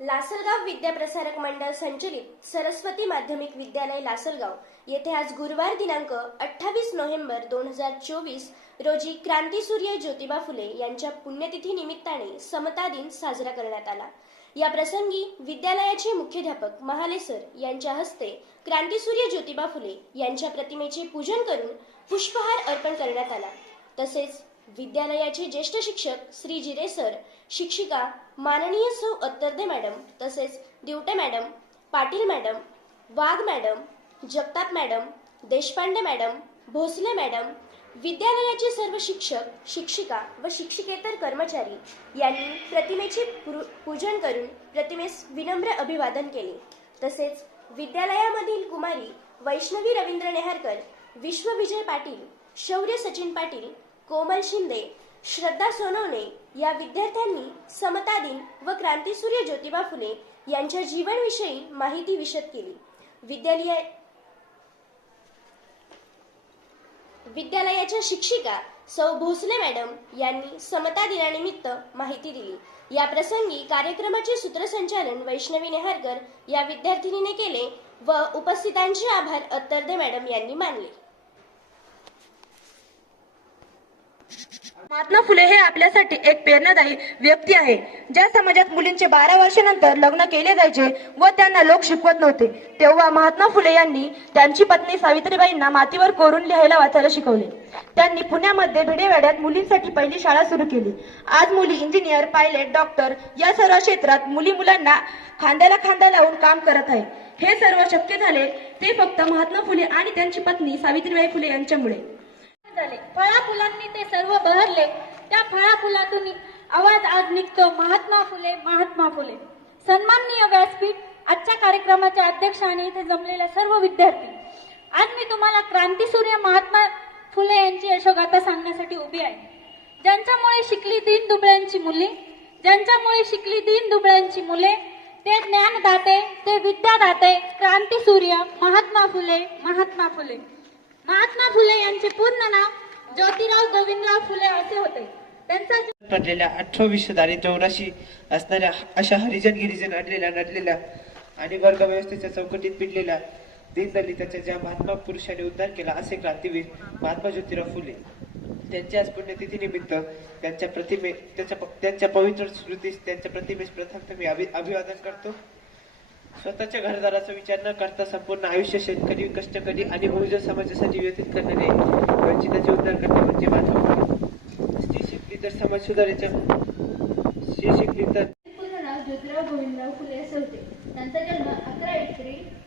लासलगाव विद्याप्रसारक मंडळ संचलित सरस्वती माध्यमिक विद्यालय लासलगाव. येथे आज गुरुवार दिनांक अठ्ठावीस नोव्हेंबर दोन हजार चोवीस रोजी क्रांतीसूर्य ज्योतिबा फुले यांच्या पुण्यतिथी निमित्ताने समता दिन साजरा करण्यात आला. या प्रसंगी विद्यालयाचे मुख्याध्यापक महाले सर यांच्या हस्ते क्रांतीसूर्य ज्योतिबा फुले यांच्या प्रतिमेचे पूजन करून पुष्पहार अर्पण करण्यात आला. तसेच विद्यालयाचे ज्येष्ठ शिक्षक श्री जिरे सर शिक्षिका माननीय सौ अत्तरदे मॅडम तसेच Divate madam Patil madam Wagh madam Jagtap madam Deshpande madam Bhosale madam विद्यालयाचे सर्व शिक्षक शिक्षिका व शिक्षिकेतर कर्मचारी यांनी प्रतिमेचे पूजन करून प्रतिमेस विनम्र अभिवादन केले. तसेच विद्यालयामधील कुमारी वैष्णवी रवींद्र नेहरकर विश्वविजय पाटील शौर्य सचिन पाटील कोमल शिंदे श्रद्धा सोनवणे या विद्यार्थ्यांनी समता दिन व क्रांतीसूर्य ज्योतिबा फुले यांच्या जीवनविषयी माहिती विशद केली. विद्यालय विद्यालयाच्या शिक्षिका सौ भोसले मॅडम यांनी समता दिनानिमित्त माहिती दिली. या प्रसंगी कार्यक्रमाचे सूत्रसंचालन वैष्णवी नेहरकर या विद्यार्थिनीने केले व उपस्थितांचे आभार अत्तरदे मॅडम यांनी मानले. महात्मा फुले हे आपल्यासाठी एक प्रेरणादायी व्यक्ती आहे. ज्या समाजात मुलींचे बारा वर्षानंतर लग्न केले जायचे व त्यांना लोक शिकवत नव्हते तेव्हा महात्मा फुले यांनी त्यांची पत्नी सावित्रीबाईंना मातीवर कोरून लिहायला वाचायला शिकवले. त्यांनी पुण्यामध्ये भिडेवाड्यात मुलींसाठी पहिली शाळा सुरू केली. आज मुली इंजिनियर पायलट डॉक्टर या सर्व क्षेत्रात मुली मुलांना खांद्याला खांदा लावून काम करत आहे. हे सर्व शक्य झाले ते फक्त महात्मा फुले आणि त्यांची पत्नी सावित्रीबाई फुले यांच्यामुळे. झाले. फळा फुलांनी ते सर्व बहरले. त्या फळा फुलातून आवाज आज निघतो. महात्मा फुले महात्मा फुले. सन्माननीय व्यासपीठ आजच्या कार्यक्रमाच्या अध्यक्ष आणि इथे जमलेल्या सर्व विद्यार्थी. आज मी तुम्हाला क्रांतीसूर्य महात्मा फुले यांची यशोगाथा सांगण्यासाठी उभी आहे. ज्यांच्यामुळे शिकली दीन दुबळ्यांची मुली ज्यांच्यामुळे शिकली दीन दुबळ्यांची मुले ते ज्ञानदाते ते विद्यादाते क्रांतीसूर्य महात्मा फुले महात्मा फुले. महात्मा फुले यांचे पूर्ण नाव ज्योतिराव गोविंदराव फुले असे होते. त्यांचा पडलेल्या अठ्ठावीसशे दारी चौराशी असणाऱ्या अशा हरिजन गिरिजन अडलेल्या नडलेल्या आणि वर्ग व्यवस्थेच्या चौकटीत पिडलेल्या दीनदलिताच्या ज्या महात्मा पुरुषाने उद्धार केला असे क्रांतीवीर महात्मा ज्योतिराव फुले. त्यांच्या आज पुण्यतिथीनिमित्त त्यांच्या प्रतिमे त्यांच्या त्यांच्या पवित्र स्मृतीस त्यांच्या प्रतिमेस प्रथम मी अभि अभिवादन करतो. स्वतःच्या घरदाराचा विचार न करता संपूर्ण आयुष्य शेतकरी कष्टकरी आणि बहुजन समाजासाठी व्यतीत करणारे वंचिताचे उद्धार करणे म्हणजे महात्मा स्त्री शिकली तर समाज सुधारायच्या स्त्री शिकली तर ज्योतिराव गोविंदराव फुले असे होते. त्यांचा जन्म अकरा एप्रिल